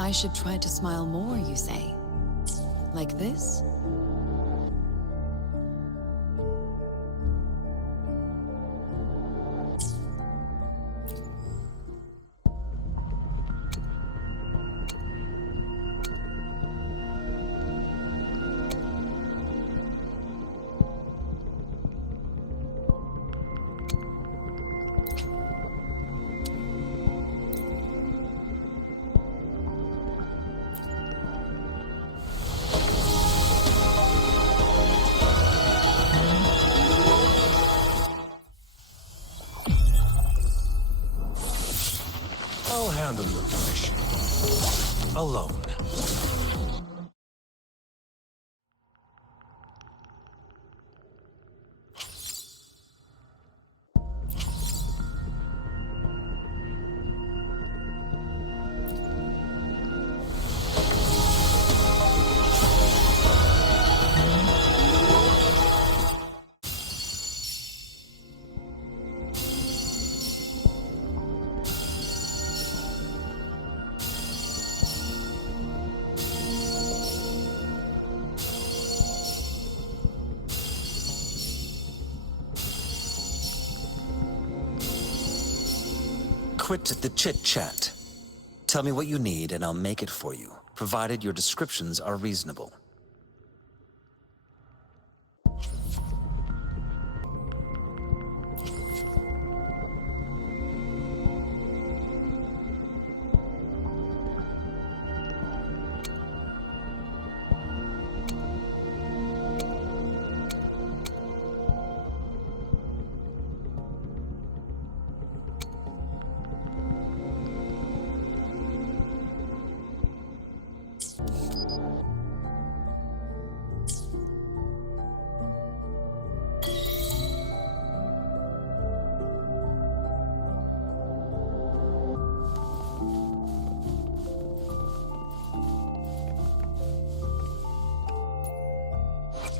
I should try to smile more, you say? Like this? I'll handle your commission. Alone. Quit the chit-chat. Tell me what you need and I'll make it for you, provided your descriptions are reasonable.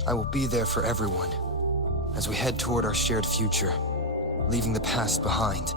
I will be there for everyone, as we head toward our shared future, leaving the past behind.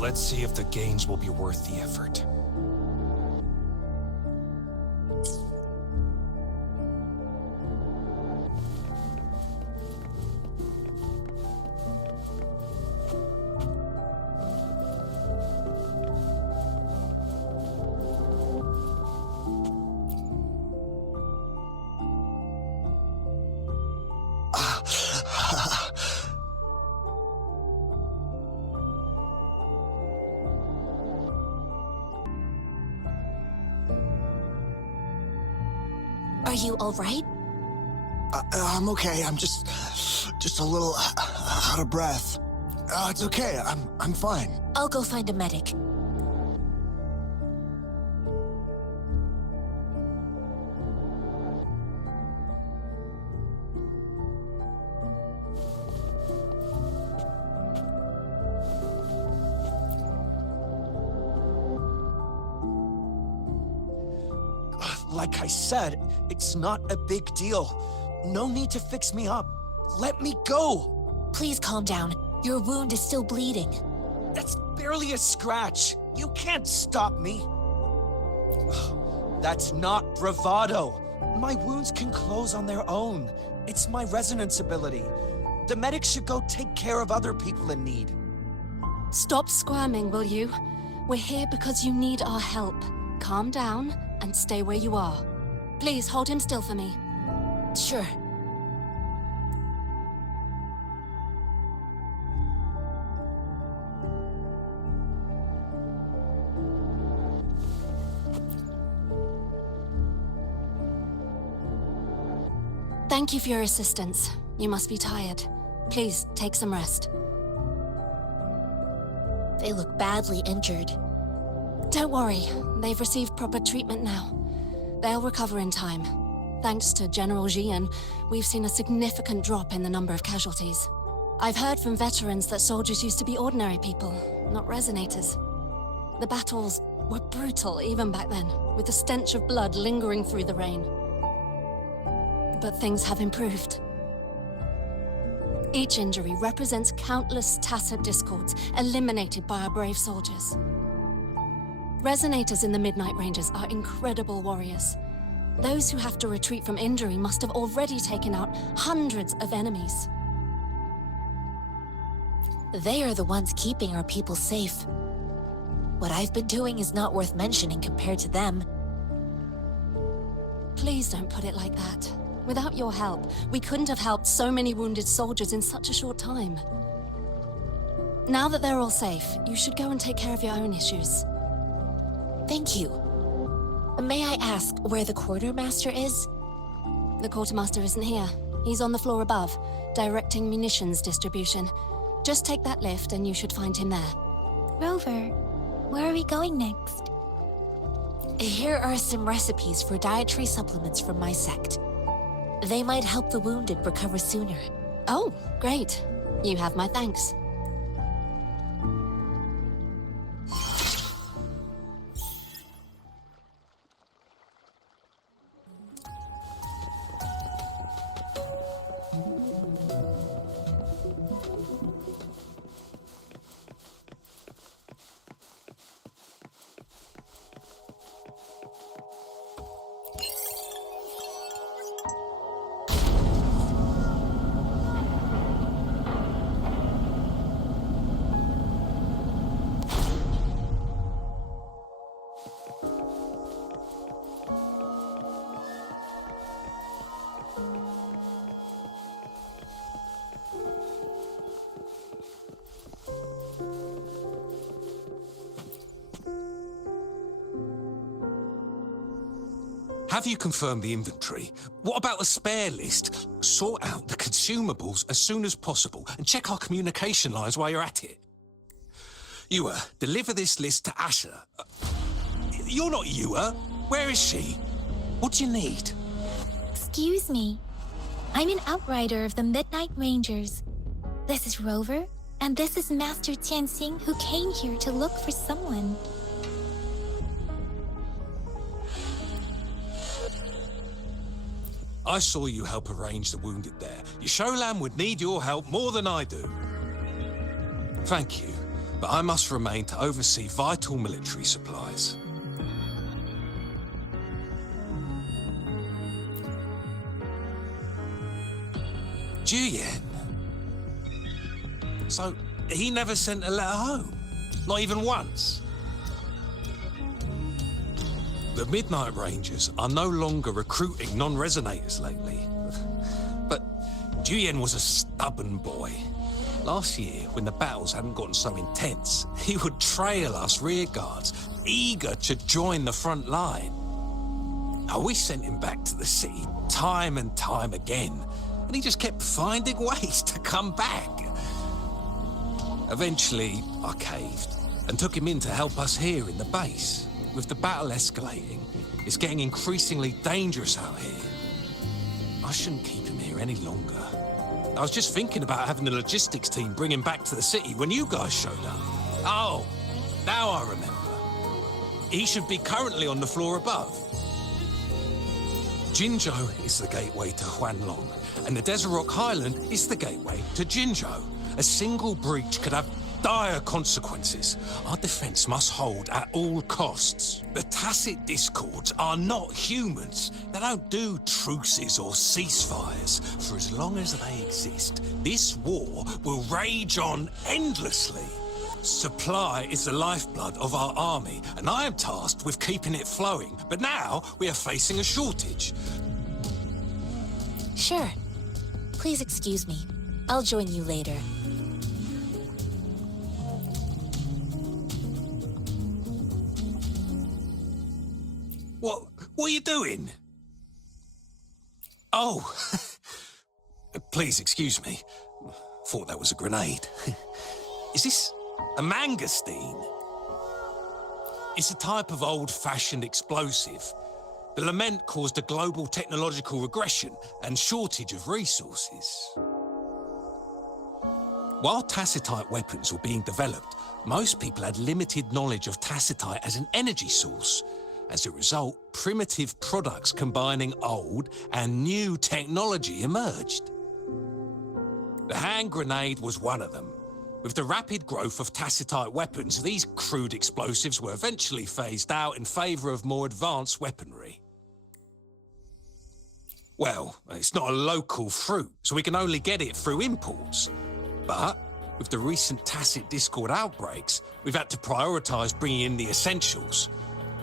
Let's see if the gains will be worth the effort. Are you all right? I'm okay. I'm just a little out of breath. It's okay. I'm fine. I'll go find a medic. Like I said, it's not a big deal. No need to fix me up. Let me go! Please calm down. Your wound is still bleeding. That's barely a scratch. You can't stop me. That's not bravado. My wounds can close on their own. It's my resonance ability. The medics should go take care of other people in need. Stop squirming, will you? We're here because you need our help. Calm down and stay where you are. Please hold him still for me. Sure. Thank you for your assistance. You must be tired. Please, take some rest. They look badly injured. Don't worry, they've received proper treatment now. They'll recover in time. Thanks to General Jian, we've seen a significant drop in the number of casualties. I've heard from veterans that soldiers used to be ordinary people, not resonators. The battles were brutal even back then, with the stench of blood lingering through the rain. But things have improved. Each injury represents countless tacit discords eliminated by our brave soldiers. Resonators in the Midnight Rangers are incredible warriors. Those who have to retreat from injury must have already taken out hundreds of enemies. They are the ones keeping our people safe. What I've been doing is not worth mentioning compared to them. Please don't put it like that. Without your help, we couldn't have helped so many wounded soldiers in such a short time. Now that they're all safe, you should go and take care of your own issues. Thank you. May I ask where the quartermaster is? The quartermaster isn't here. He's on the floor above, directing munitions distribution. Just take that lift and you should find him there. Rover, where are we going next? Here are some recipes for dietary supplements from my sect. They might help the wounded recover sooner. Oh, great. You have my thanks. Have you confirmed the inventory? What about the spare list? Sort out the consumables as soon as possible and check our communication lines while you're at it. Yua, deliver this list to Asher. You're not Yua. Where is she? What do you need? Excuse me. I'm an outrider of the Midnight Rangers. This is Rover, and this is Master Tianxing, who came here to look for someone. I saw you help arrange the wounded there. Yasholam would need your help more than I do. Thank you, but I must remain to oversee vital military supplies. Juyen. So, he never sent a letter home? Not even once? The Midnight Rangers are no longer recruiting non-resonators lately. But Juyen was a stubborn boy. Last year, when the battles hadn't gotten so intense, he would trail us rearguards, eager to join the front line. Now, we sent him back to the city time and time again, and he just kept finding ways to come back. Eventually, I caved and took him in to help us here in the base. With the battle escalating, it's getting increasingly dangerous out here. I shouldn't keep him here any longer. I was just thinking about having the logistics team bring him back to the city when you guys showed up. Oh, now I remember. He should be currently on the floor above. Jinzhou is the gateway to Huanlong, and the Desert Rock Highland is the gateway to Jinzhou. A single breach could have dire consequences. Our defense must hold at all costs. The tacit discords are not humans. They don't do truces or ceasefires. For as long as they exist, this war will rage on endlessly. Supply is the lifeblood of our army, and I am tasked with keeping it flowing. But now we are facing a shortage. Sure. Please excuse me. I'll join you later. What are you doing? Oh, please excuse me. Thought that was a grenade. Is this a mangosteen? It's a type of old-fashioned explosive. The lament caused a global technological regression and shortage of resources. While tacitite weapons were being developed, most people had limited knowledge of tacitite as an energy source. As a result, primitive products combining old and new technology emerged. The hand grenade was one of them. With the rapid growth of tacitite weapons, these crude explosives were eventually phased out in favor of more advanced weaponry. Well, it's not a local fruit, so we can only get it through imports. But with the recent tacit discord outbreaks, we've had to prioritize bringing in the essentials.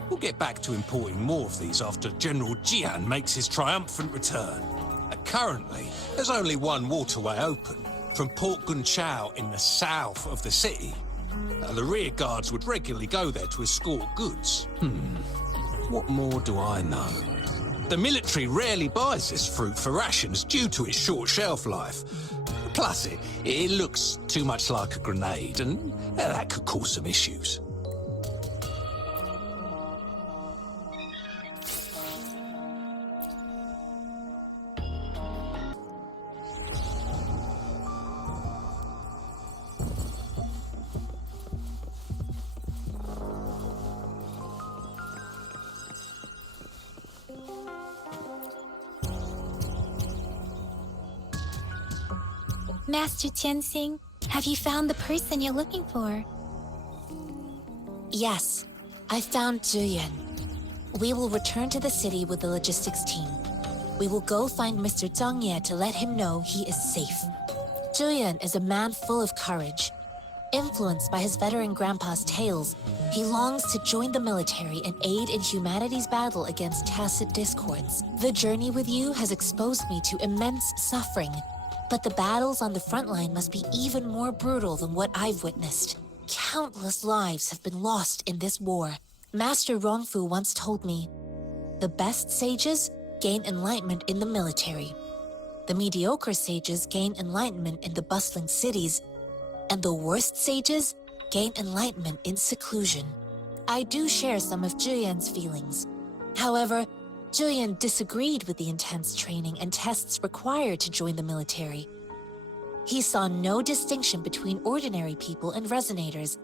We'll get back to importing more of these after General Jian makes his triumphant return. And currently, there's only one waterway open, from Port Gunchao in the south of the city. Now, the rear guards would regularly go there to escort goods. What more do I know? The military rarely buys this fruit for rations due to its short shelf life. Plus, it looks too much like a grenade, and that could cause some issues. Master Tianxing, have you found the person you're looking for? Yes, I found Zhuyan. We will return to the city with the logistics team. We will go find Mr. Zhang Ye to let him know he is safe. Zhuyan is a man full of courage. Influenced by his veteran grandpa's tales, he longs to join the military and aid in humanity's battle against tacit discords. The journey with you has exposed me to immense suffering, but the battles on the front line must be even more brutal than what I've witnessed. Countless lives have been lost in this war. Master Rongfu once told me, the best sages gain enlightenment in the military. The mediocre sages gain enlightenment in the bustling cities, and the worst sages gain enlightenment in seclusion. I do share some of Zhuyan's feelings. However, Zhuyan disagreed with the intense training and tests required to join the military. He saw no distinction between ordinary people and resonators,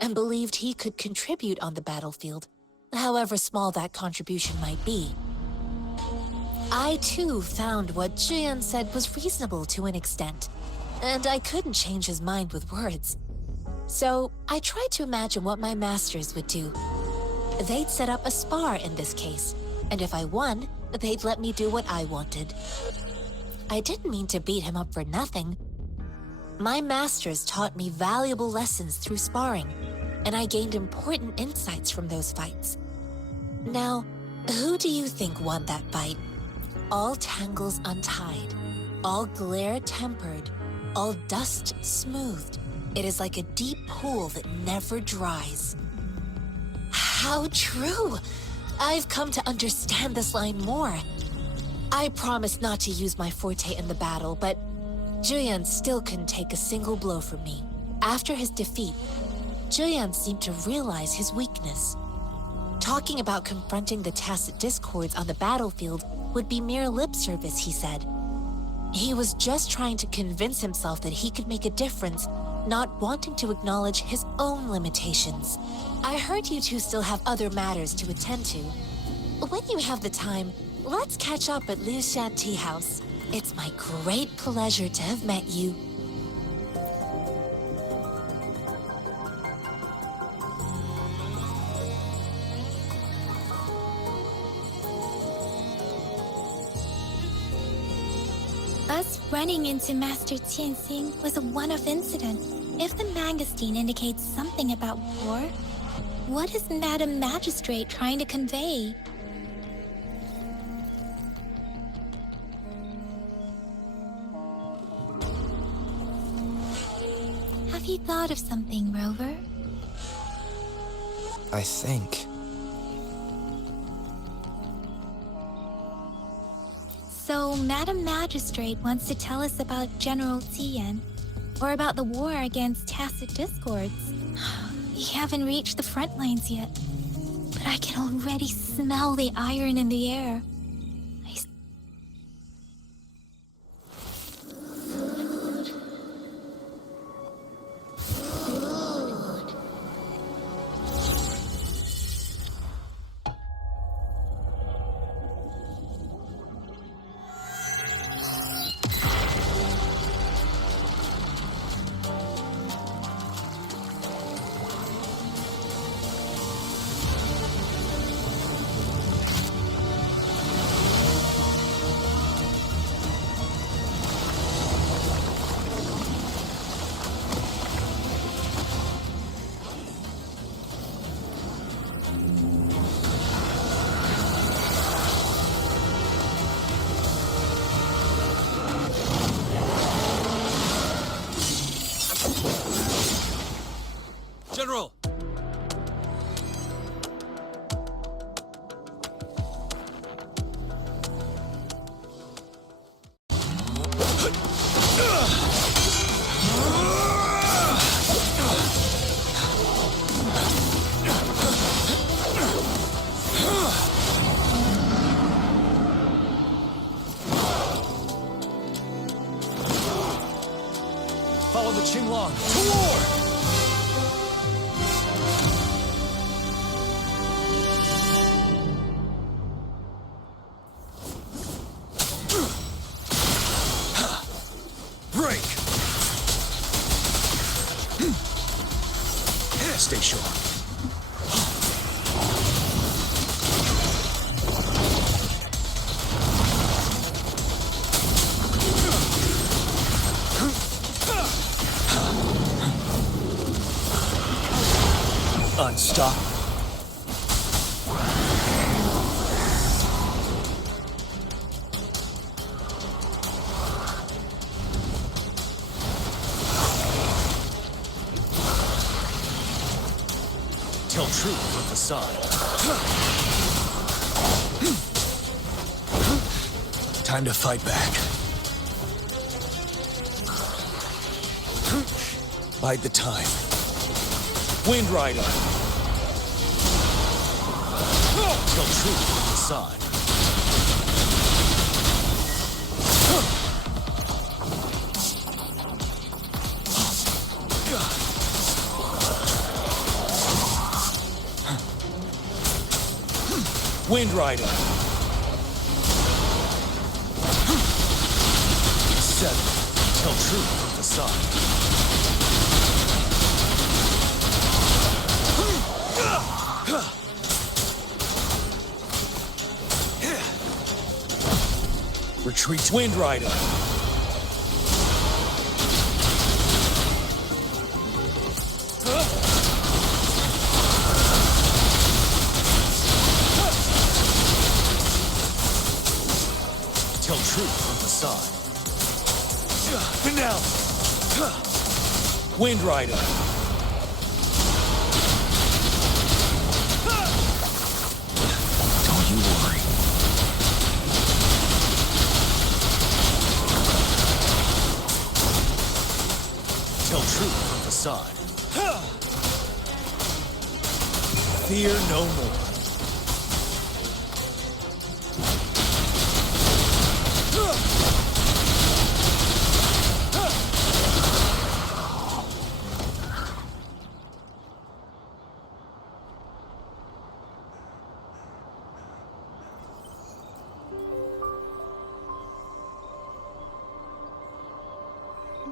and believed he could contribute on the battlefield, however small that contribution might be. I too found what Zhuyan said was reasonable to an extent, and I couldn't change his mind with words. So I tried to imagine what my masters would do. They'd set up a spar in this case, and if I won, they'd let me do what I wanted. I didn't mean to beat him up for nothing. My masters taught me valuable lessons through sparring, and I gained important insights from those fights. Now, who do you think won that fight? All tangles untied, all glare tempered, all dust smoothed. It is like a deep pool that never dries. How true! I've come to understand this line more. I promise not to use my forte in the battle, but Julian still couldn't take a single blow from me. After his defeat, Julian seemed to realize his weakness. Talking about confronting the tacit discords on the battlefield would be mere lip service, he said. He was just trying to convince himself that he could make a difference, not wanting to acknowledge his own limitations. I heard you two still have other matters to attend to. When you have the time, let's catch up at Liu Shan Tea House. It's my great pleasure to have met you. Us running into Master Tianxing was a one-off incident. If the Mangosteen indicates something about war, what is Madam Magistrate trying to convey? Have you thought of something, Rover? I think. So, Madam Magistrate wants to tell us about General Tian, or about the war against tacit discords. We haven't reached the front lines yet, but I can already smell the iron in the air. General! Follow the Qinglong to war! Break! Stay sharp. Unstoppable. Tell truth with facade. Time to fight back. Bide the time. Wind Rider. Tell truth with facade. Wind Rider. 7. Tell truth with facade. Retreat. Wind Rider. Tell truth from facade. Now. Wind Rider. truth from facade. Fear no more.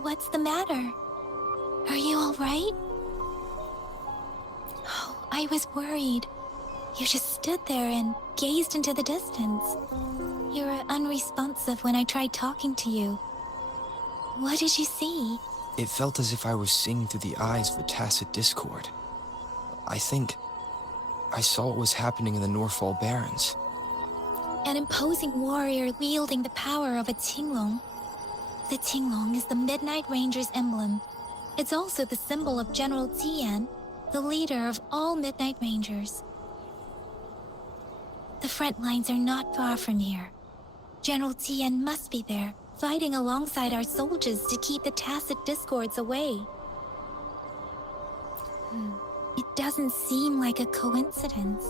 What's the matter? Are you all right? Oh, I was worried. You just stood there and gazed into the distance. You were unresponsive when I tried talking to you. What did you see? It felt as if I was seeing through the eyes of a tacit discord. I think I saw what was happening in the Norfall Barrens. An imposing warrior wielding the power of a Tinglong. The Tinglong is the Midnight Ranger's emblem. It's also the symbol of General Tian, the leader of all Midnight Rangers. The front lines are not far from here. General Tian must be there, fighting alongside our soldiers to keep the tacit discords away. It doesn't seem like a coincidence.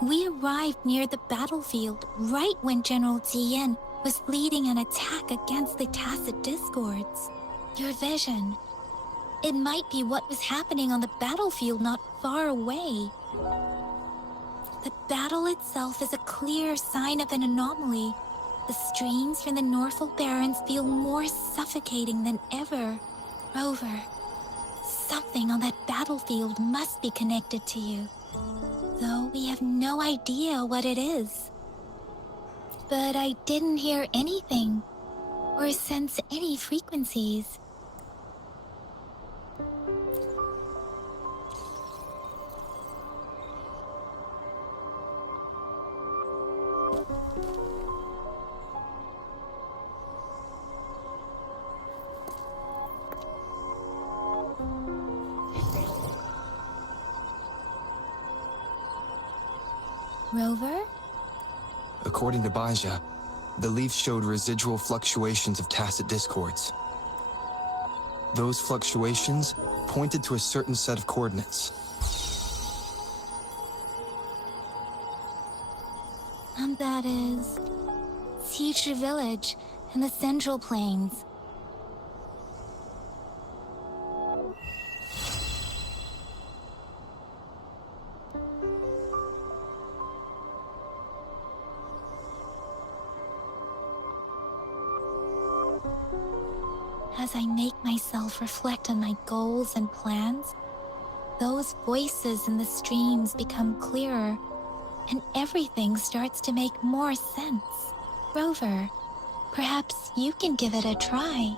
We arrived near the battlefield right when General Tian was leading an attack against the tacit discords. Your vision. It might be what was happening on the battlefield not far away. The battle itself is a clear sign of an anomaly. The streams from the Norfall Barrens feel more suffocating than ever. Rover, something on that battlefield must be connected to you, though we have no idea what it is. But I didn't hear anything, or sense any frequencies. Rover? According to Baja, the leaf showed residual fluctuations of tacit discords. Those fluctuations pointed to a certain set of coordinates. And that is Teacher Village in the Central Plains. As I make myself reflect on my goals and plans, those voices in the streams become clearer, and everything starts to make more sense. Rover, perhaps you can give it a try.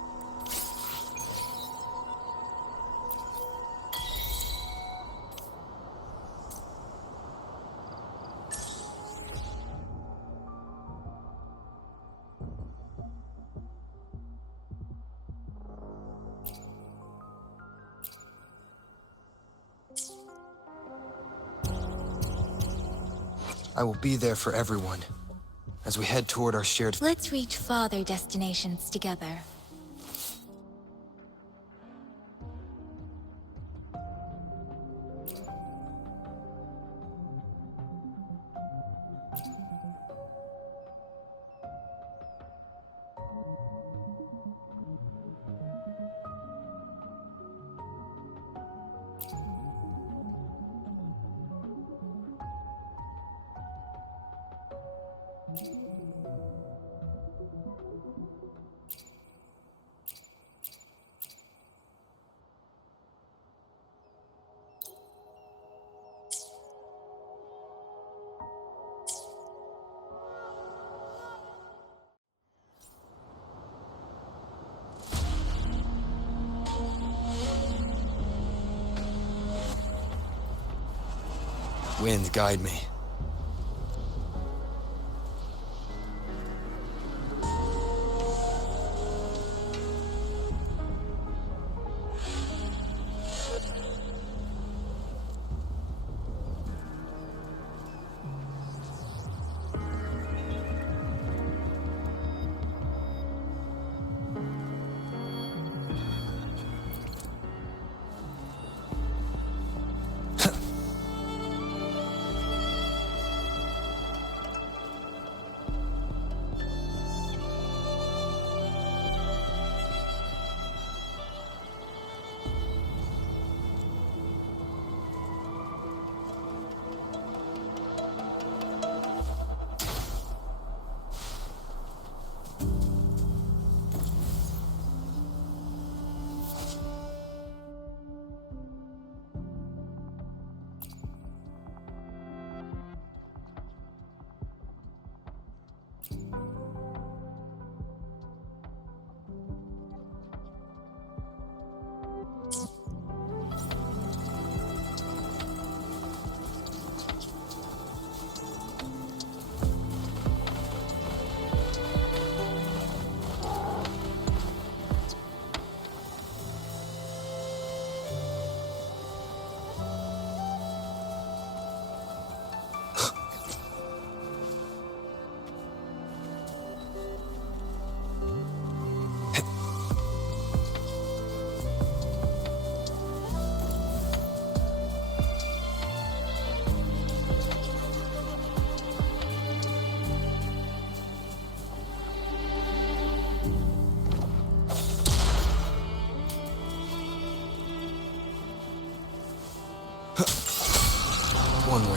I will be there for everyone as we head toward our shared... Let's reach farther destinations together. Wind, guide me.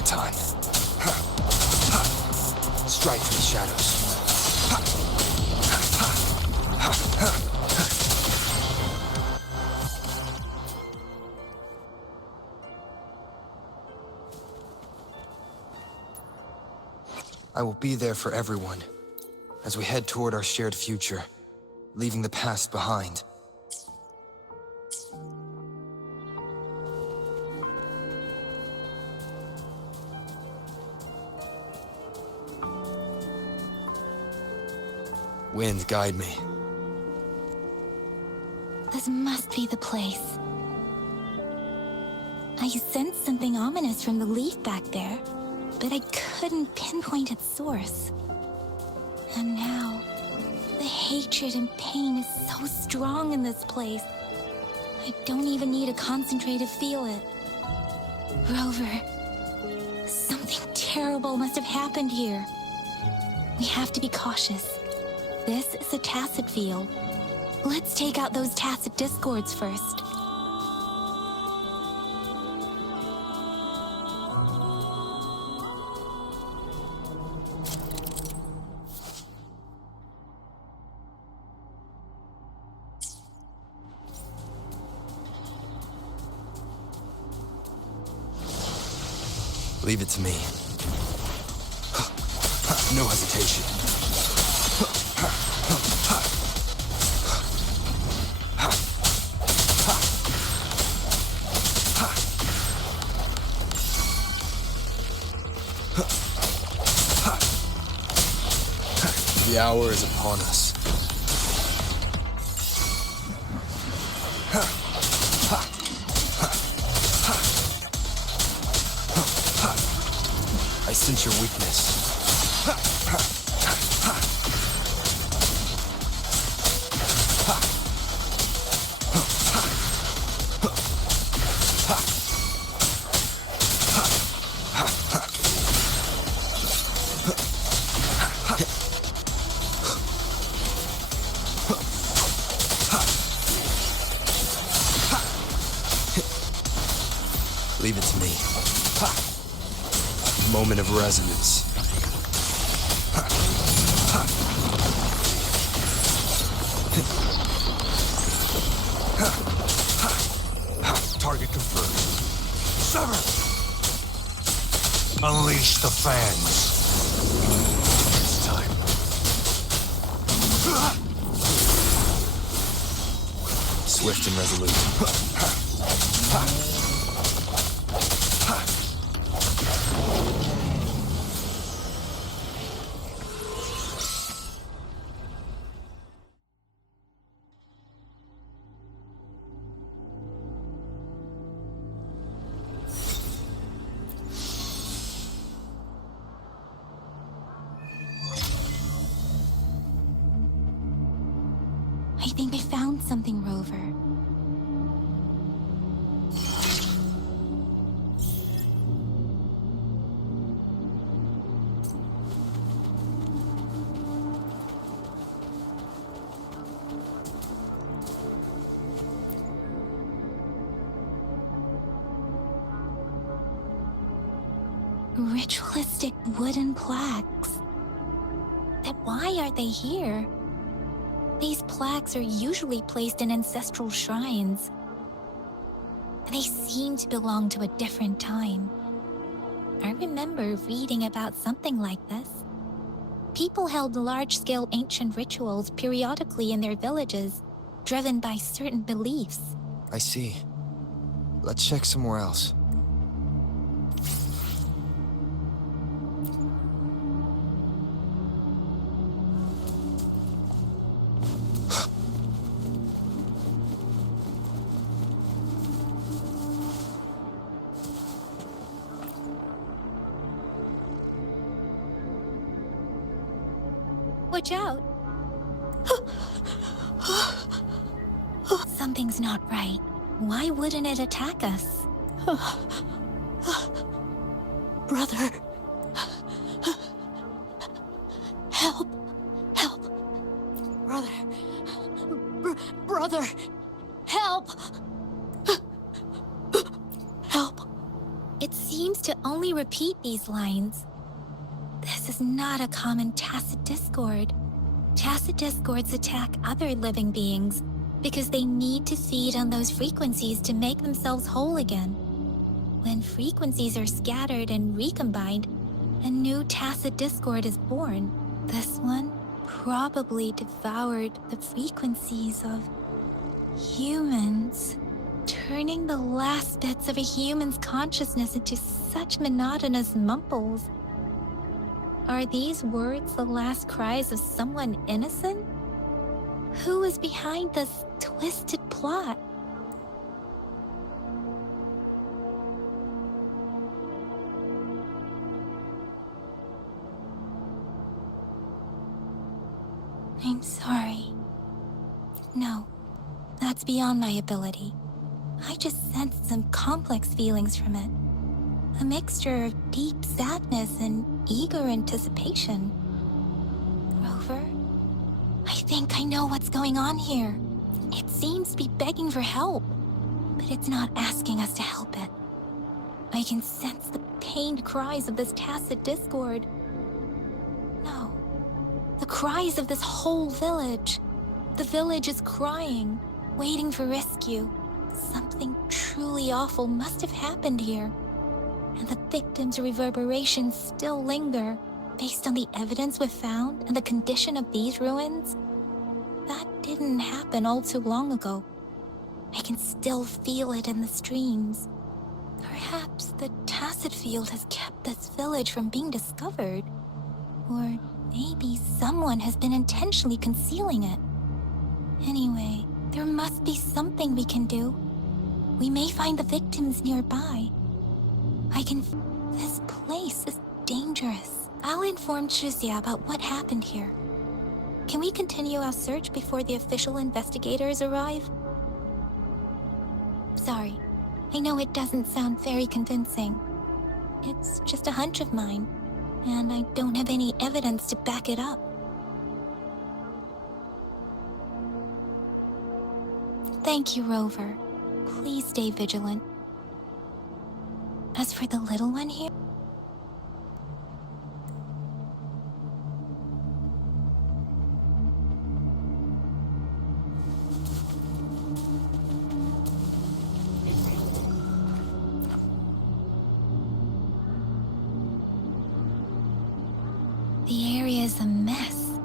time. Strike from the shadows. I will be there for everyone as we head toward our shared future, leaving the past behind. Wind, guide me. This must be the place. I sensed something ominous from the leaf back there, but I couldn't pinpoint its source. And now, the hatred and pain is so strong in this place. I don't even need to concentrate to feel it. Rover, something terrible must have happened here. We have to be cautious. This is a tacit field. Let's take out those tacit discords first. Leave it to me. No hesitation. The hour is upon us. I sense your weakness. Leave it to me. Moment of resonance. Target confirmed. Sever! Unleash the fans. It's time. Swift and resolute. I think I found something, Rover. Ritualistic wooden plaques. Then why are they here? These plaques are usually placed in ancestral shrines. They seem to belong to a different time. I remember reading about something like this. People held large-scale ancient rituals periodically in their villages, driven by certain beliefs. I see. Let's check somewhere else. Watch out! Something's not right. Why wouldn't it attack us? Brother. Help. Help. Brother. Brother. Help. Help. It seems to only repeat these lines. This is not a common tacit discord. Tacit discords attack other living beings because they need to feed on those frequencies to make themselves whole again. When frequencies are scattered and recombined, a new tacit discord is born. This one probably devoured the frequencies of humans, turning the last bits of a human's consciousness into such monotonous mumbles. Are these words the last cries of someone innocent? Who is behind this twisted plot? I'm sorry. No, that's beyond my ability. I just sensed some complex feelings from it. A mixture of deep sadness and eager anticipation. Rover, I think I know what's going on here. It seems to be begging for help, but it's not asking us to help it. I can sense the pained cries of this tacit discord. No, the cries of this whole village. The village is crying, waiting for rescue. Something truly awful must have happened here, and the victims' reverberations still linger. Based on the evidence we've found and the condition of these ruins, that didn't happen all too long ago. I can still feel it in the streams. Perhaps the tacit field has kept this village from being discovered. Or maybe someone has been intentionally concealing it. Anyway, there must be something we can do. We may find the victims nearby. This place is dangerous. I'll inform Chuzia about what happened here. Can we continue our search before the official investigators arrive? Sorry, I know it doesn't sound very convincing. It's just a hunch of mine, and I don't have any evidence to back it up. Thank you, Rover. Please stay vigilant. As for the little one here, the area is a mess,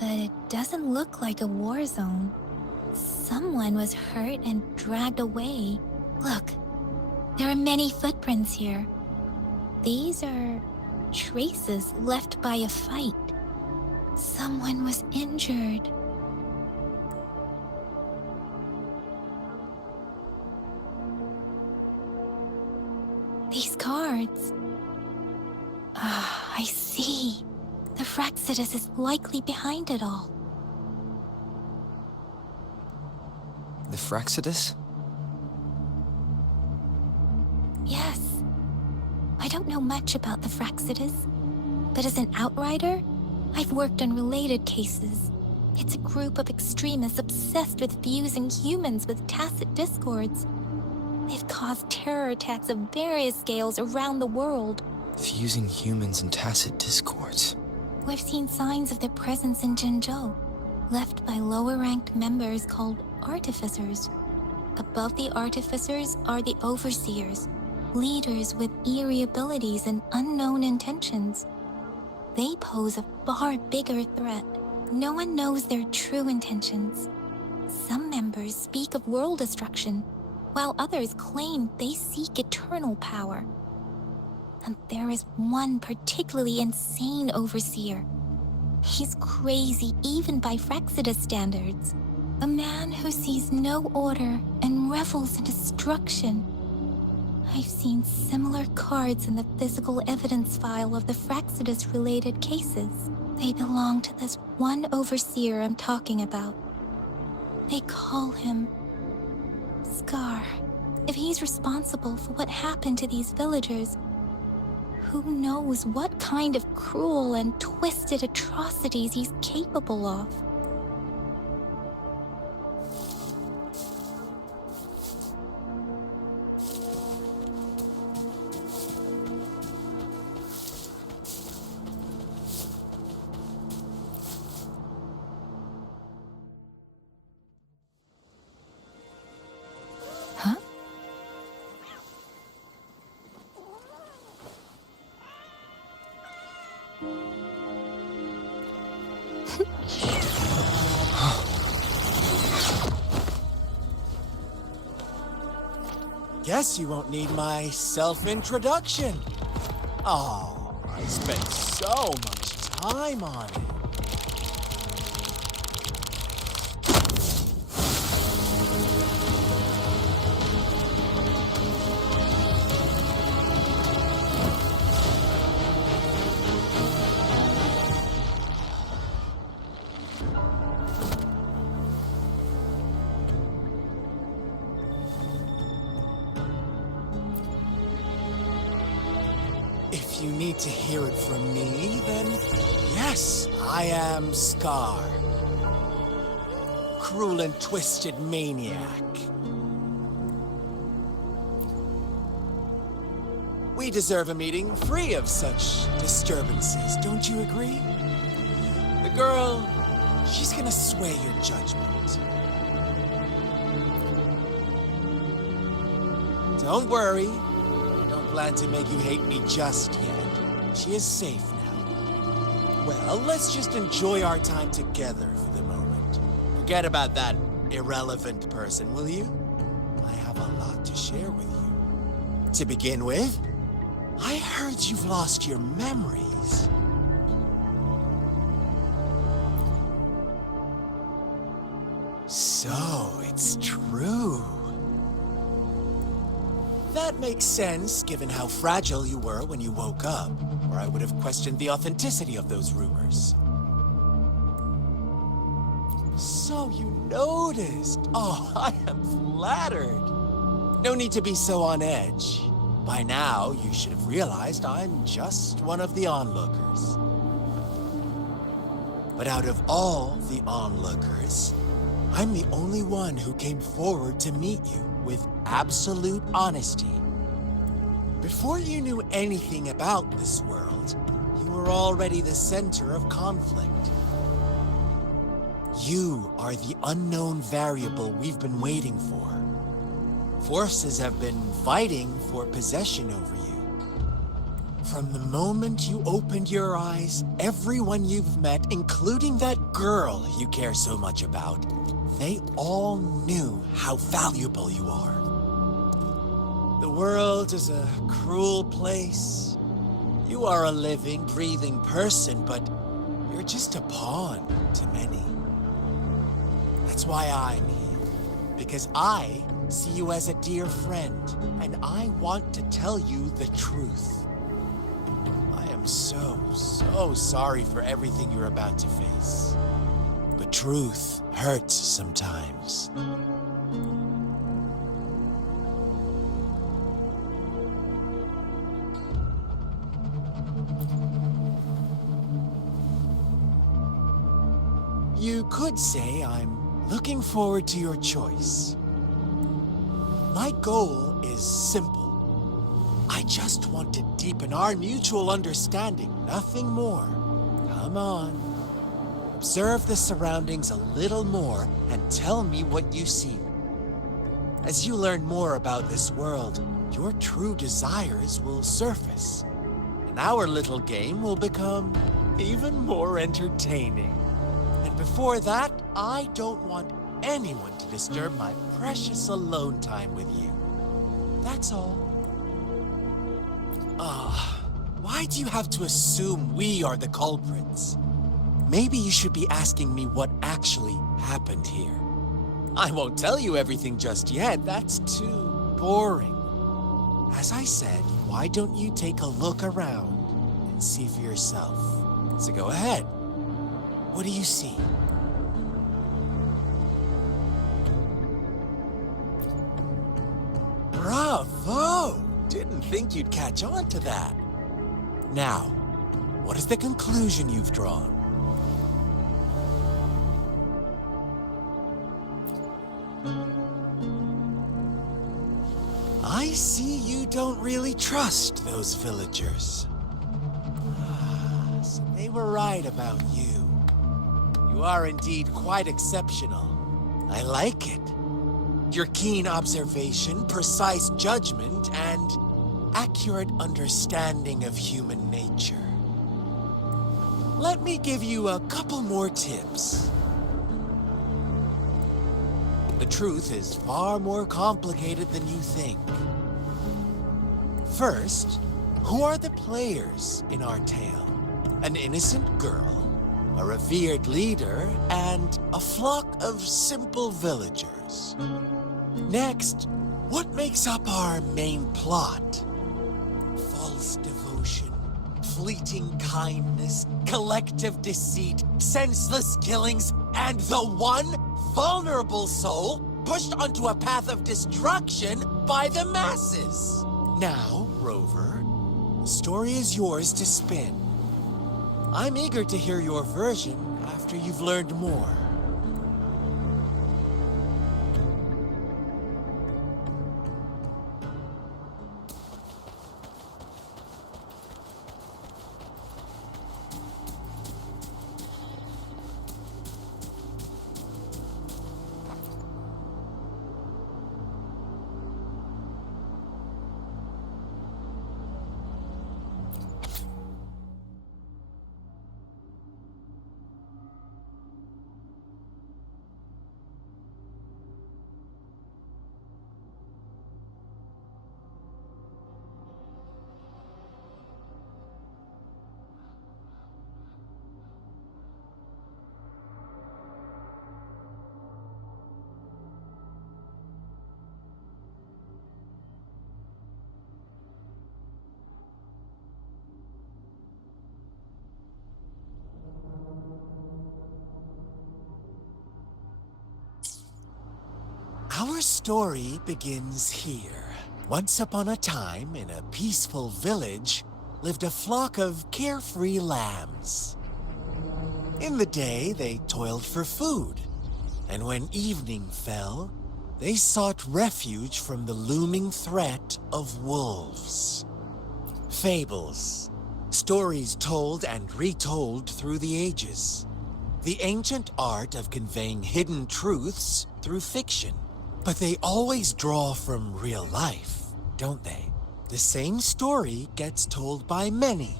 but it doesn't look like a war zone. Someone was hurt and dragged away. Look, there are many footprints here. These are traces left by a fight. Someone was injured. These cards. Ah, I see. The Fraxidus is likely behind it all. The Fraxidus? Yes. I don't know much about the Fraxidus, but as an outrider, I've worked on related cases. It's a group of extremists obsessed with fusing humans with tacit discords. They've caused terror attacks of various scales around the world. Fusing humans and tacit discords. We've seen signs of their presence in Jinzhou, left by lower-ranked members called artificers. Above the artificers are the overseers, leaders with eerie abilities and unknown intentions. They pose a far bigger threat. No one knows their true intentions. Some members speak of world destruction, while others claim they seek eternal power. And there is one particularly insane overseer. He's crazy even by Fraxidus standards. A man who sees no order and revels in destruction. I've seen similar cards in the physical evidence file of the Fraxidus-related cases. They belong to this one overseer I'm talking about. They call him Scar. If he's responsible for what happened to these villagers, who knows what kind of cruel and twisted atrocities he's capable of. guess you won't need my self-introduction. Oh, I spent so much time on it. If you need to hear it from me, then yes, I am Scar. Cruel and twisted maniac. We deserve a meeting free of such disturbances, don't you agree? The girl, she's gonna sway your judgment. Don't worry. Plan to make you hate me just yet. She is safe now. Well, let's just enjoy our time together for the moment. Forget about that irrelevant person, will you? I have a lot to share with you. To begin with, I heard you've lost your memories. So, it's true. That makes sense, given how fragile you were when you woke up, or I would have questioned the authenticity of those rumors. So you noticed. Oh, I am flattered. No need to be so on edge. By now, you should have realized I'm just one of the onlookers. But out of all the onlookers, I'm the only one who came forward to meet you with absolute honesty. Before you knew anything about this world, you were already the center of conflict. You are the unknown variable we've been waiting for. Forces have been fighting for possession over you. From the moment you opened your eyes, everyone you've met, including that girl you care so much about, they all knew how valuable you are. The world is a cruel place. You are a living, breathing person, but you're just a pawn to many. That's why I'm here. Because I see you as a dear friend, and I want to tell you the truth. I am so sorry for everything you're about to face. But truth hurts sometimes. You could say I'm looking forward to your choice. My goal is simple. I just want to deepen our mutual understanding, nothing more. Come on. Observe the surroundings a little more and tell me what you see. As you learn more about this world, your true desires will surface. And our little game will become even more entertaining. And before that, I don't want anyone to disturb my precious alone time with you. That's all. Why do you have to assume we are the culprits? Maybe you should be asking me what actually happened here. I won't tell you everything just yet. That's too boring. As I said, why don't you take a look around and see for yourself? So go ahead. What do you see? Bravo! Didn't think you'd catch on to that. Now, what is the conclusion you've drawn? I see you don't really trust those villagers. So they were right about you. You are indeed quite exceptional. I like it. Your keen observation, precise judgment, and accurate understanding of human nature. Let me give you a couple more tips. The truth is far more complicated than you think. First, who are the players in our tale? An innocent girl, a revered leader, and a flock of simple villagers. Next, what makes up our main plot? False devotion, fleeting kindness, collective deceit, senseless killings, and the one vulnerable soul pushed onto a path of destruction by the masses. Now, Rover, the story is yours to spin. I'm eager to hear your version after you've learned more. Our story begins here. Once upon a time, in a peaceful village, lived a flock of carefree lambs. In the day, they toiled for food, and when evening fell, they sought refuge from the looming threat of wolves. Fables, stories told and retold through the ages. The ancient art of conveying hidden truths through fiction. But they always draw from real life, don't they? The same story gets told by many,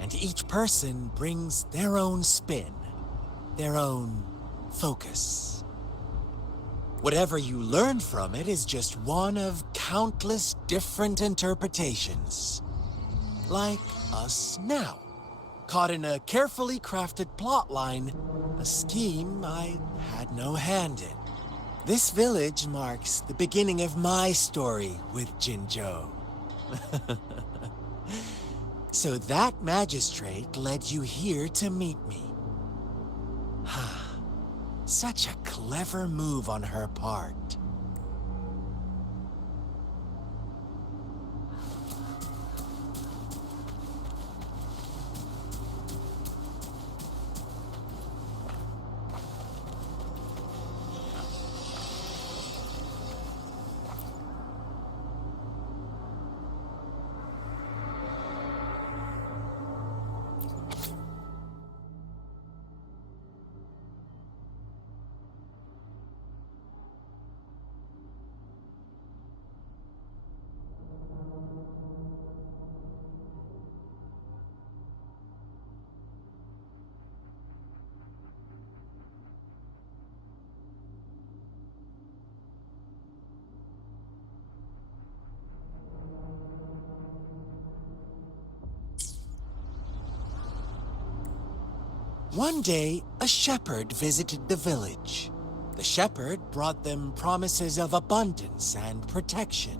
and each person brings their own spin, their own focus. Whatever you learn from it is just one of countless different interpretations. Like us now, caught in a carefully crafted plotline, a scheme I had no hand in. This village marks the beginning of my story with Jinzhou. So that magistrate led you here to meet me. Such a clever move on her part. One day, a shepherd visited the village. The shepherd brought them promises of abundance and protection.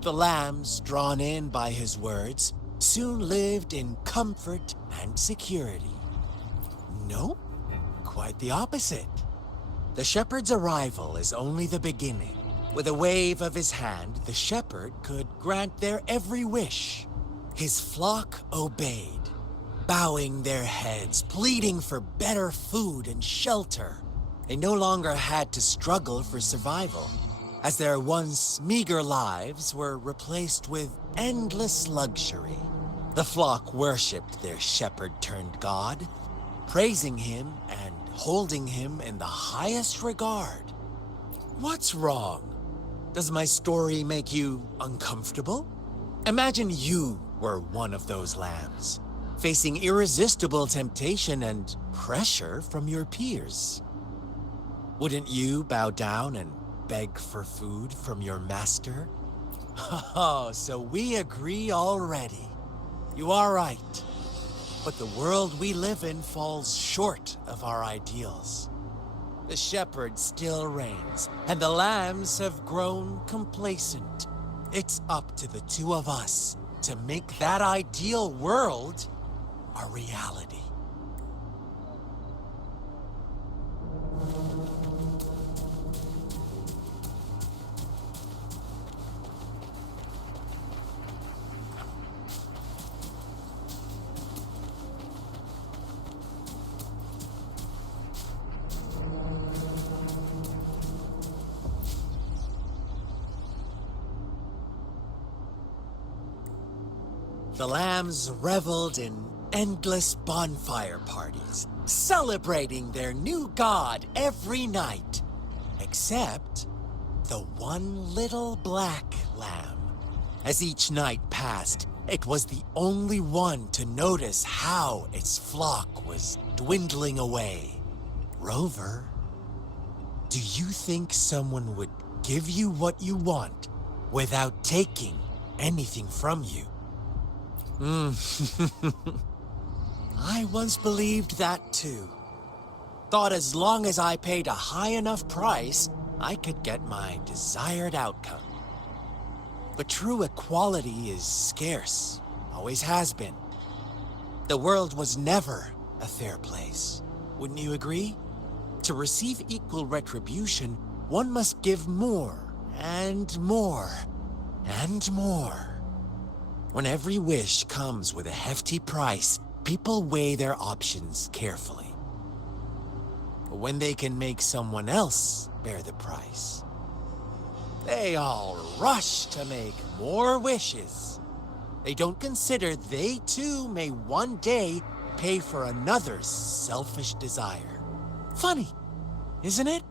The lambs, drawn in by his words, soon lived in comfort and security. No, quite the opposite. The shepherd's arrival is only the beginning. With a wave of his hand, the shepherd could grant their every wish. His flock obeyed, bowing their heads, pleading for better food and shelter. They no longer had to struggle for survival, as their once meager lives were replaced with endless luxury. The flock worshipped their shepherd-turned-god, praising him and holding him in the highest regard. What's wrong? Does my story make you uncomfortable? Imagine you were one of those lambs, facing irresistible temptation and pressure from your peers. Wouldn't you bow down and beg for food from your master? Oh, so we agree already. You are right. But the world we live in falls short of our ideals. The shepherd still reigns, and the lambs have grown complacent. It's up to the two of us to make that ideal world a reality. The lambs reveled in endless bonfire parties, celebrating their new god every night. Except the one little black lamb. As each night passed, it was the only one to notice how its flock was dwindling away. Rover, do you think someone would give you what you want without taking anything from you? I once believed that too. Thought as long as I paid a high enough price, I could get my desired outcome. But true equality is scarce, always has been. The world was never a fair place. Wouldn't you agree? To receive equal retribution, one must give more, and more, and more. When every wish comes with a hefty price, people weigh their options carefully. But when they can make someone else bear the price, they all rush to make more wishes. They don't consider they too may one day pay for another's selfish desire. Funny, isn't it?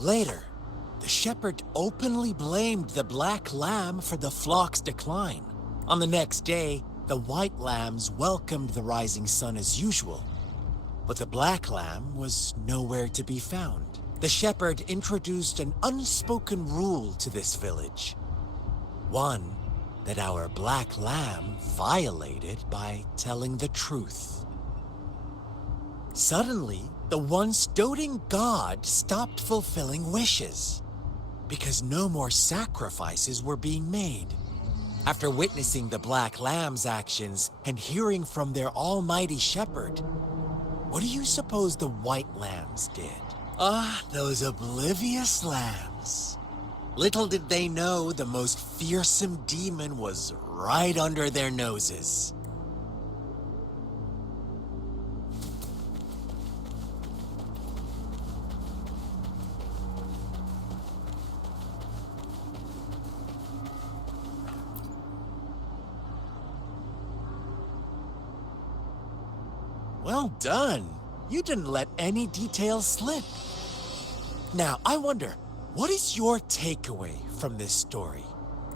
Later, the shepherd openly blamed the black lamb for the flock's decline. On the next day, the white lambs welcomed the rising sun as usual, but the black lamb was nowhere to be found. The shepherd introduced an unspoken rule to this village. One that our black lamb violated by telling the truth. Suddenly, the once doting god stopped fulfilling wishes because no more sacrifices were being made. After witnessing the Black Lamb's actions and hearing from their almighty shepherd, what do you suppose the White Lambs did? Ah, those oblivious lambs. Little did they know the most fearsome demon was right under their noses. Well done. You didn't let any details slip. Now, I wonder, what is your takeaway from this story?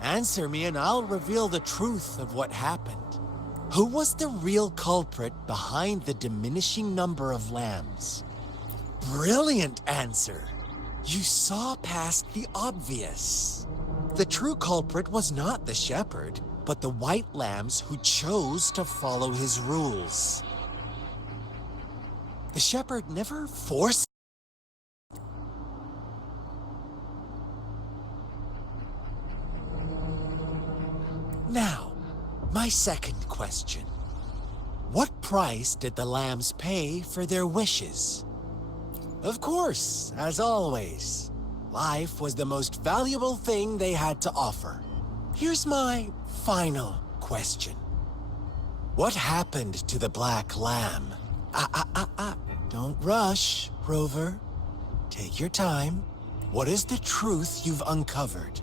Answer me and I'll reveal the truth of what happened. Who was the real culprit behind the diminishing number of lambs? Brilliant answer. You saw past the obvious. The true culprit was not the shepherd, but the white lambs who chose to follow his rules. The shepherd never forced. Now, my second question. What price did the lambs pay for their wishes? Of course, as always, life was the most valuable thing they had to offer. Here's my final question. What happened to the black lamb? Don't rush, Rover. Take your time. What is the truth you've uncovered?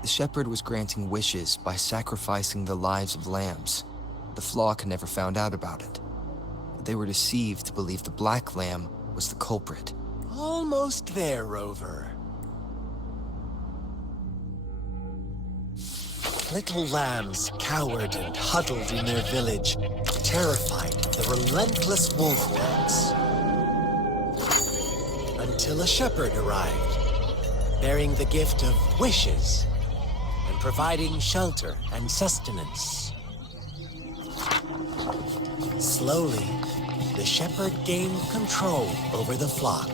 The shepherd was granting wishes by sacrificing the lives of lambs. The flock never found out about it. They were deceived to believe the black lamb was the culprit. Almost there, Rover. Little lambs cowered and huddled in their village, terrified of the relentless wolf packs. Until a shepherd arrived, bearing the gift of wishes and providing shelter and sustenance. Slowly, the shepherd gained control over the flock,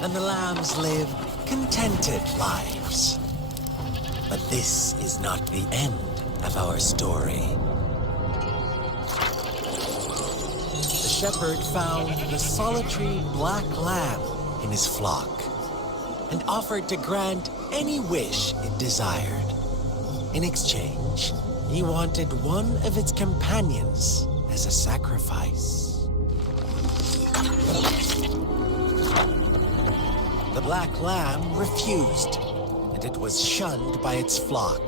and the lambs lived contented lives. But this is not the end of our story. The shepherd found the solitary black lamb in his flock and offered to grant any wish it desired. In exchange, he wanted one of its companions as a sacrifice. The black lamb refused, and it was shunned by its flock,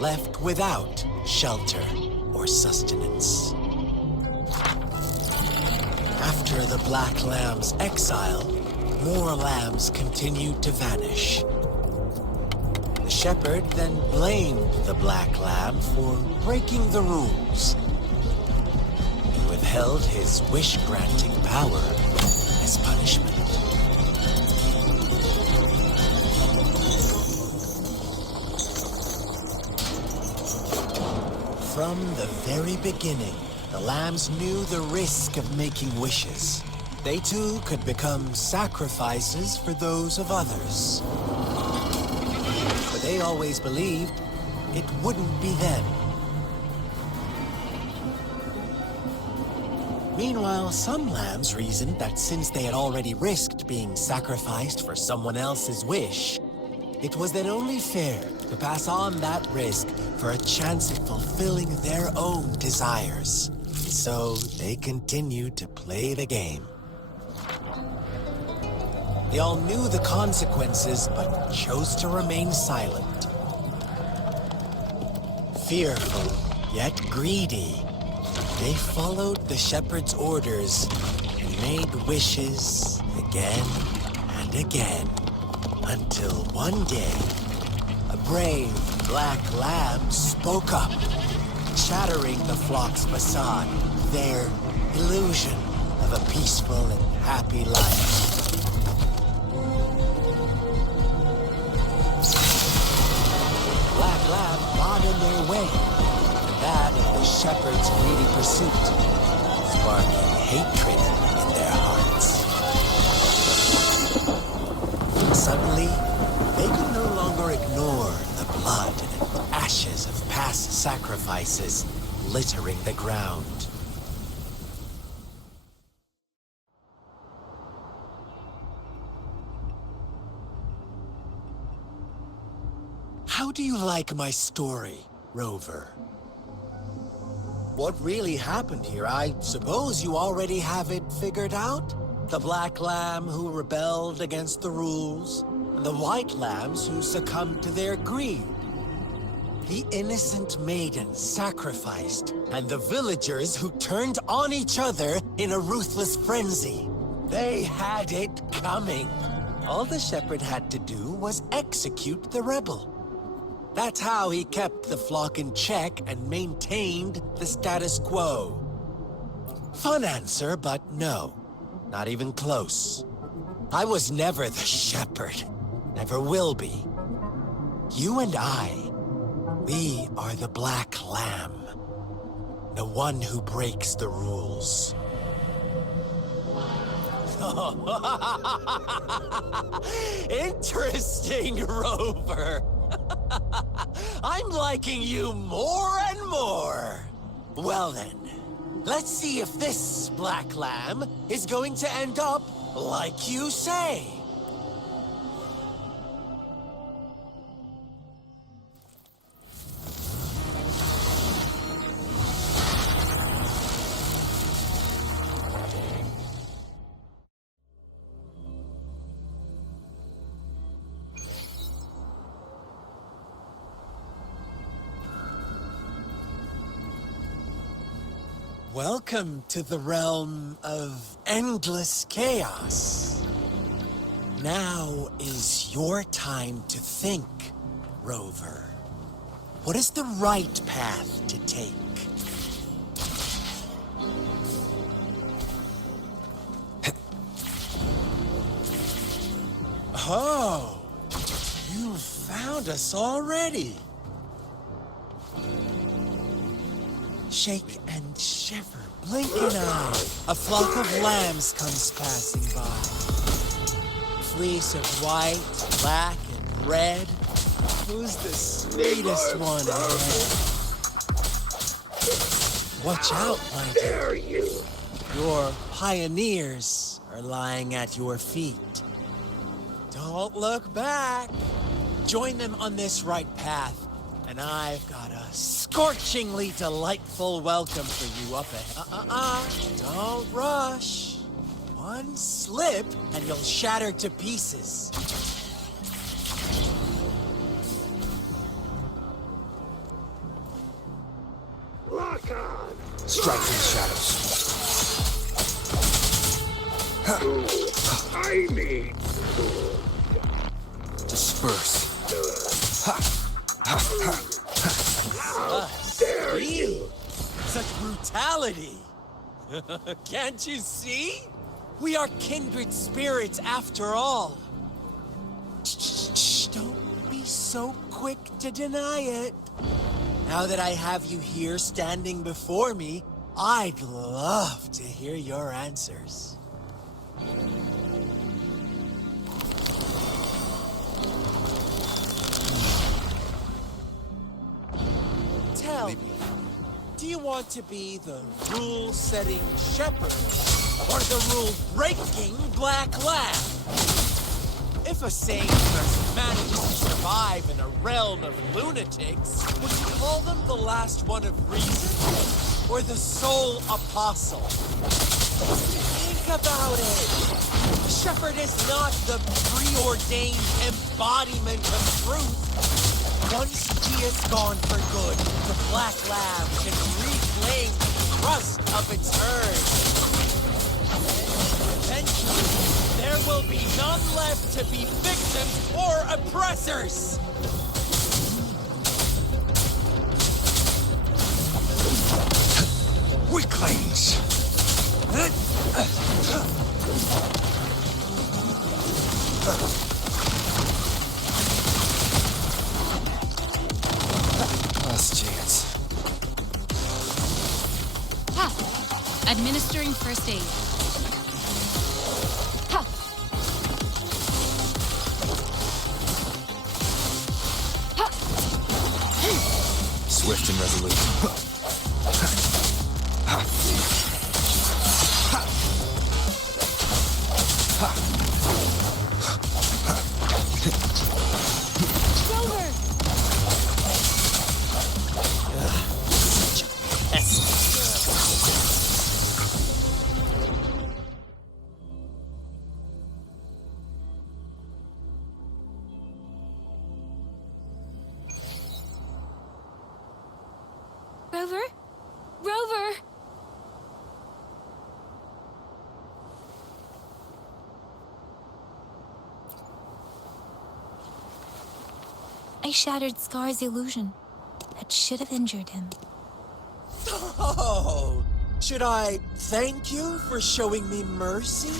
left without shelter or sustenance. After the black lamb's exile, more lambs continued to vanish. The shepherd then blamed the black lamb for breaking the rules. He withheld his wish-granting power as punishment. From the very beginning, the lambs knew the risk of making wishes. They too could become sacrifices for those of others. But they always believed it wouldn't be them. Meanwhile, some lambs reasoned that since they had already risked being sacrificed for someone else's wish, it was then only fair to pass on that risk for a chance at fulfilling their own desires. So they continued to play the game. They all knew the consequences, but chose to remain silent. Fearful, yet greedy, they followed the shepherd's orders and made wishes again and again, until one day, a brave black lamb spoke up, shattering the flock's facade, their illusion of a peaceful and happy life. Black lamb got in their way, and that of the shepherd's greedy pursuit, sparking hatred in their hearts. Suddenly, they could no longer ignore the blood and ashes of past sacrifices littering the ground. How do you like my story, Rover? What really happened here? I suppose you already have it figured out? The black lamb who rebelled against the rules, and the white lambs who succumbed to their greed. The innocent maiden sacrificed, and the villagers who turned on each other in a ruthless frenzy. They had it coming. All the shepherd had to do was execute the rebel. That's how he kept the flock in check and maintained the status quo. Fun answer, but no. Not even close. I was never the shepherd. Never will be. You and I, we are the black lamb. The one who breaks the rules. Interesting, Rover. I'm liking you more and more. Well then, Let's see if this black lamb is going to end up like you say. Welcome to the realm of endless chaos. Now is your time to think, Rover. What is the right path to take? Oh, you found us already. Shake and shiver, blink an eye. A flock of lambs comes passing by. Fleece of white, black, and red. Who's the sweetest one ahead? Watch out, my dear. Your pioneers are lying at your feet. Don't look back. Join them on this right path. And I've got a scorchingly delightful welcome for you up ahead. Don't rush. One slip and you'll shatter to pieces. Lock on! Strike from the shadows. I need Disperse. Dare you! Such brutality! Can't you see? We are kindred spirits after all. Shh, don't be so quick to deny it. Now that I have you here standing before me, I'd love to hear your answers. Tell me, do you want to be the rule-setting shepherd or the rule-breaking black lamb? If a sane person manages to survive in a realm of lunatics, would you call them the last one of reason or the sole apostle? Think about it. The shepherd is not the preordained embodiment of truth. Once he is gone for good, the black lamb can reclaim the trust of its herd. Eventually, there will be none left to be victims or oppressors. Weaklings! Last chance. Ha! Administering first aid. Ha! Ha! Swift and resolute. Rover! Rover? Rover! I shattered Scar's illusion. That should have injured him. Oh, should I thank you for showing me mercy?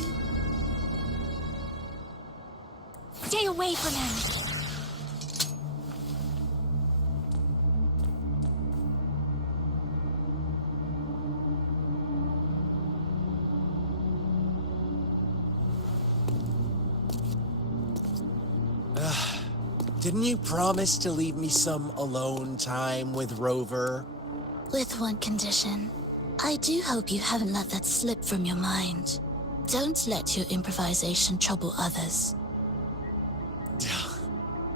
Stay away from him! Didn't you promise to leave me some alone time with Rover? With one condition. I do hope you haven't let that slip from your mind. Don't let your improvisation trouble others.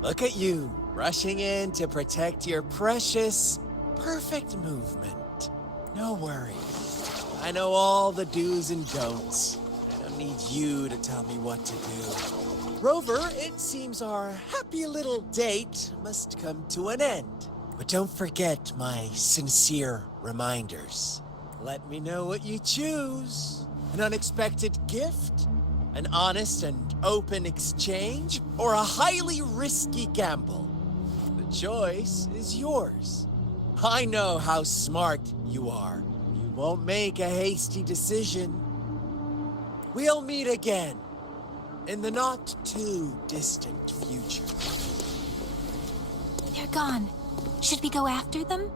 Look at you, rushing in to protect your precious, perfect movement. No worries. I know all the do's and don'ts. I don't need you to tell me what to do. Rover, it seems our happy little date must come to an end. But don't forget my sincere reminders. Let me know what you choose. An unexpected gift? An honest and open exchange? Or a highly risky gamble? The choice is yours. I know how smart you are. You won't make a hasty decision. We'll meet again in the not-too-distant future. They're gone. Should we go after them?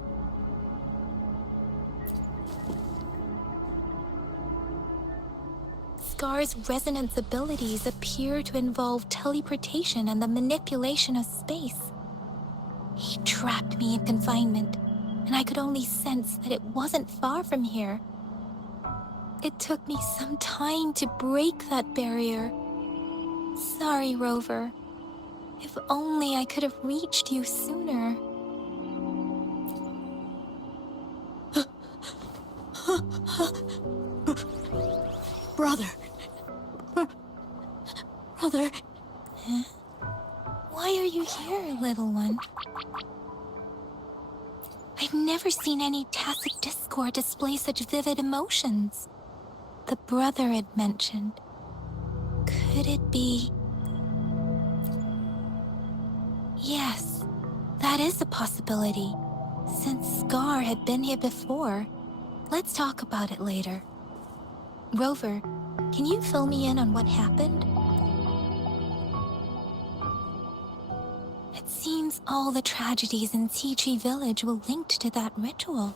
Scar's resonance abilities appear to involve teleportation and the manipulation of space. He trapped me in confinement, and I could only sense that it wasn't far from here. It took me some time to break that barrier. Sorry, Rover. If only I could have reached you sooner. Brother. Brother. Huh? Why are you here, little one? I've never seen any tacit discord display such vivid emotions. The brother had mentioned. Could it be... Yes, that is a possibility. Since Scar had been here before, let's talk about it later. Rover, can you fill me in on what happened? It seems all the tragedies in Tea Tree Village were linked to that ritual.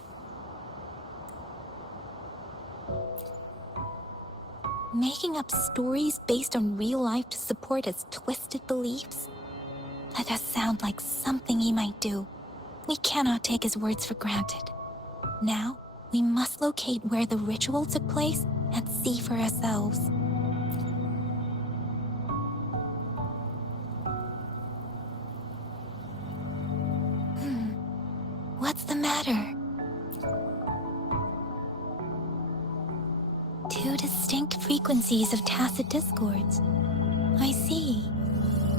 Making up stories based on real life to support his twisted beliefs? That does sound like something he might do. We cannot take his words for granted. Now, we must locate where the ritual took place and see for ourselves. What's the matter? Two distinct frequencies of tacit discords. I see.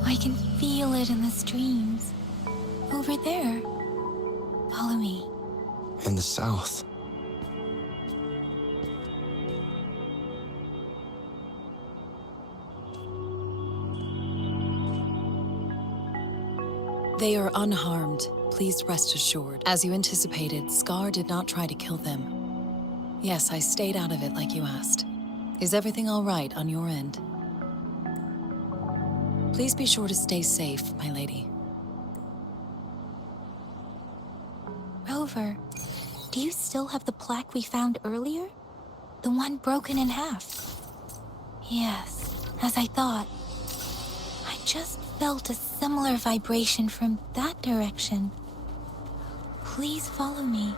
I can feel it in the streams. Over there. Follow me. In the south. They are unharmed. Please rest assured. As you anticipated, Scar did not try to kill them. Yes, I stayed out of it like you asked. Is everything all right on your end? Please be sure to stay safe, my lady. Rover, do you still have the plaque we found earlier? The one broken in half? Yes, as I thought. I just felt a similar vibration from that direction. Please follow me.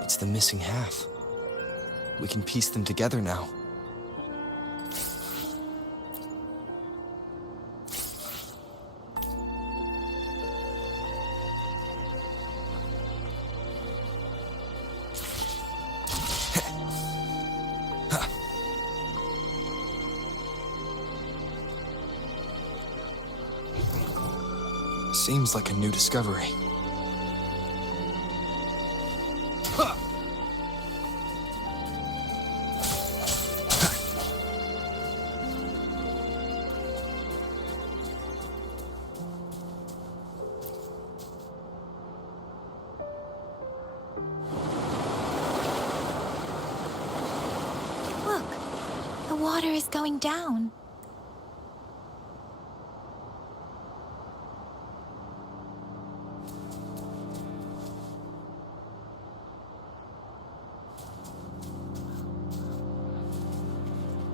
It's the missing half. We can piece them together now. Seems like a new discovery. water is going down.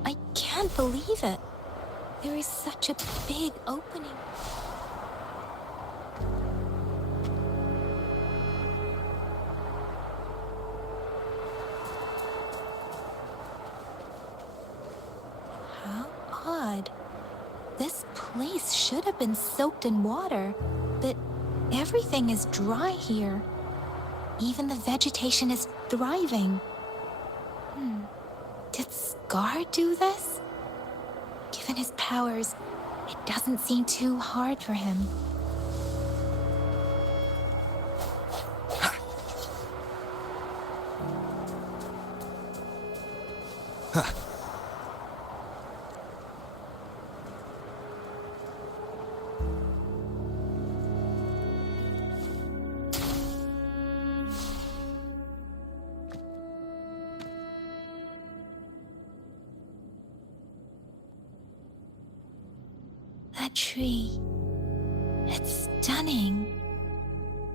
I can't believe it. There is such a big opening. How odd. This place should have been soaked in water, but everything is dry here. Even the vegetation is thriving. Did Scar do this? Given his powers, it doesn't seem too hard for him. That tree. It's stunning.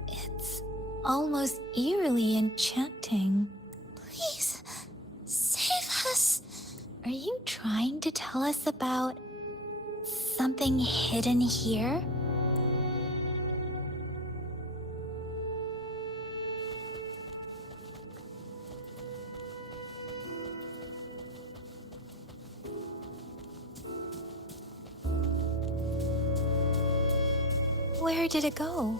It's almost eerily enchanting. Please, save us. Are you trying to tell us about something hidden here? Where did it go?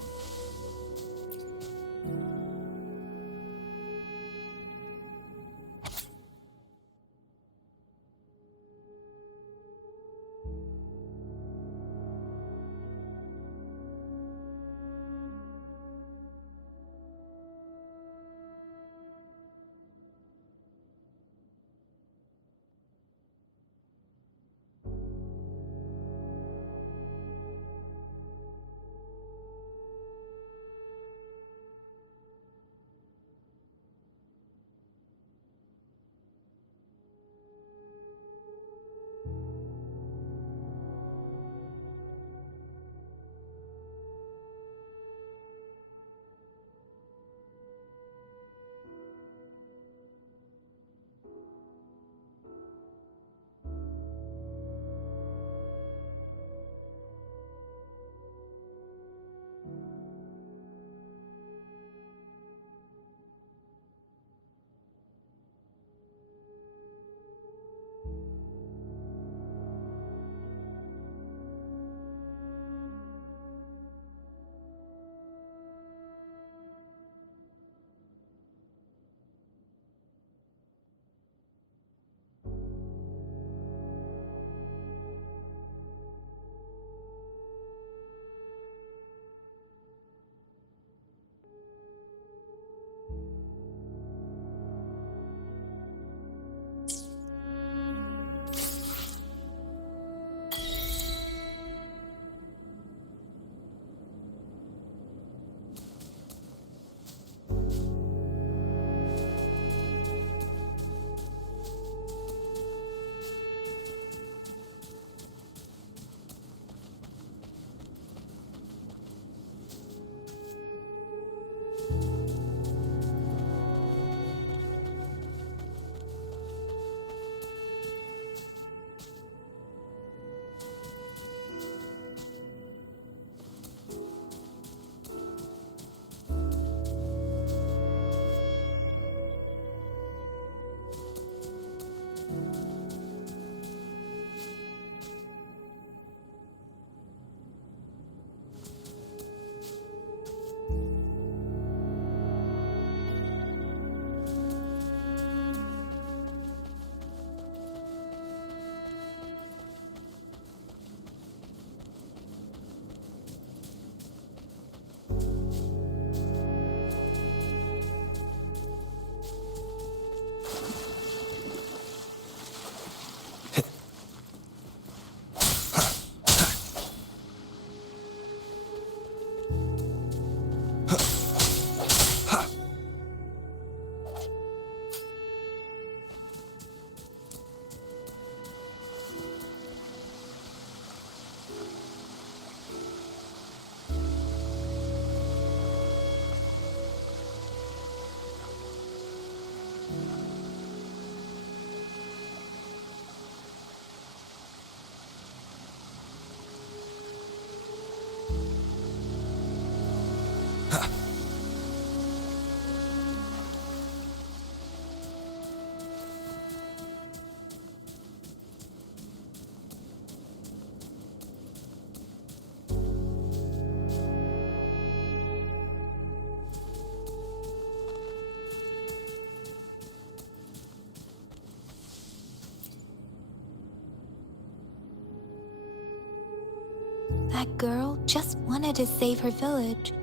That girl just wanted to save her village.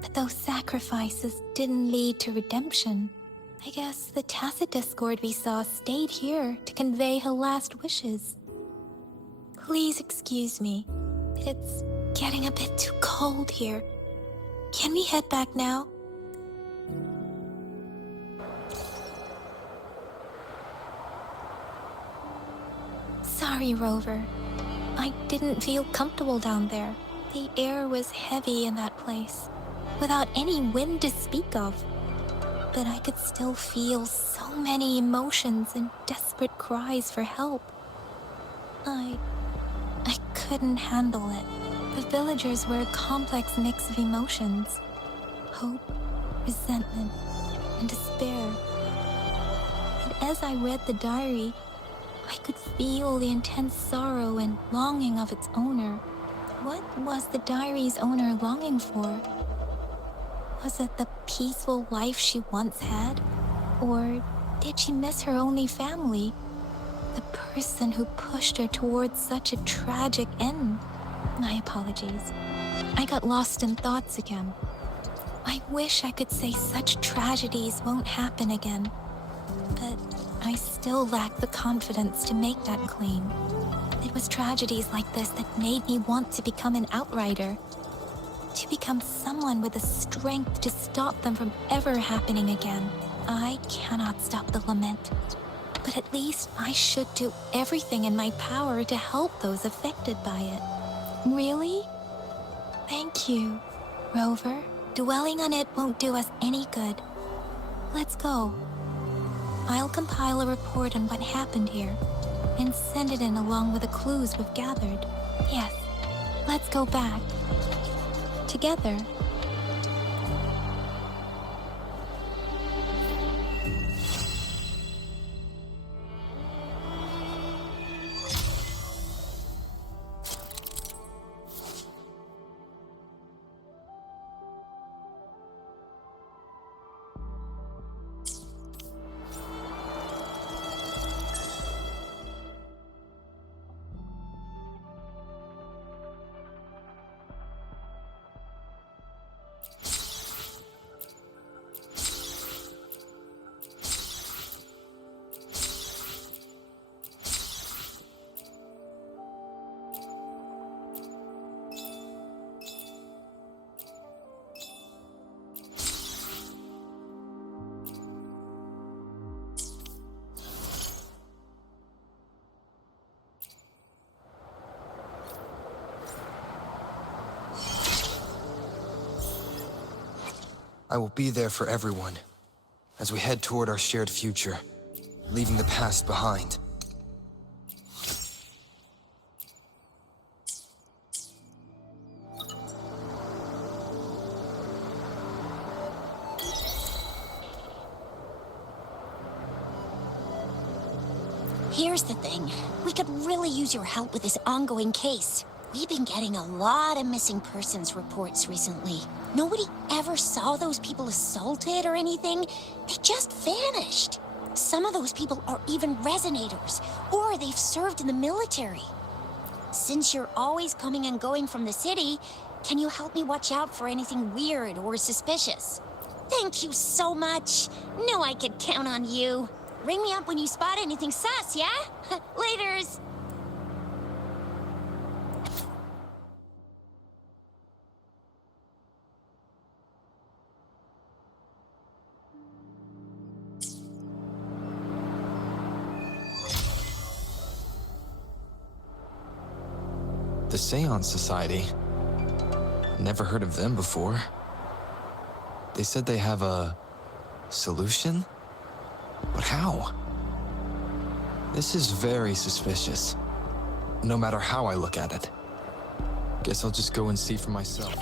But those sacrifices didn't lead to redemption. I guess the tacit discord we saw stayed here to convey her last wishes. Please excuse me. It's getting a bit too cold here. Can we head back now? Sorry, Rover. I didn't feel comfortable down there. The air was heavy in that place, without any wind to speak of. But I could still feel so many emotions and desperate cries for help. I couldn't handle it. The villagers were a complex mix of emotions. Hope, resentment, and despair. And as I read the diary, I could feel the intense sorrow and longing of its owner. What was the diary's owner longing for? Was it the peaceful life she once had? Or did she miss her only family? The person who pushed her towards such a tragic end? My apologies. I got lost in thoughts again. I wish I could say such tragedies won't happen again. But I still lack the confidence to make that claim. It was tragedies like this that made me want to become an outrider. To become someone with the strength to stop them from ever happening again. I cannot stop the lament. But at least I should do everything in my power to help those affected by it. Really? Thank you, Rover. Dwelling on it won't do us any good. Let's go. I'll compile a report on what happened here and send it in along with the clues we've gathered. Yes, let's go back. Together. I will be there for everyone as we head toward our shared future, leaving the past behind. Here's the thing. We could really use your help with this ongoing case. We've been getting a lot of missing persons reports recently. Nobody ever saw those people assaulted or anything. They just vanished. Some of those people are even resonators, or they've served in the military. Since you're always coming and going from the city, can you help me watch out for anything weird or suspicious? Thank you so much. Knew I could count on you. Ring me up when you spot anything sus, yeah? Laters. The Seance Society. Never heard of them before. They said they have a solution? But how? This is very suspicious. No matter how I look at it. Guess I'll just go and see for myself.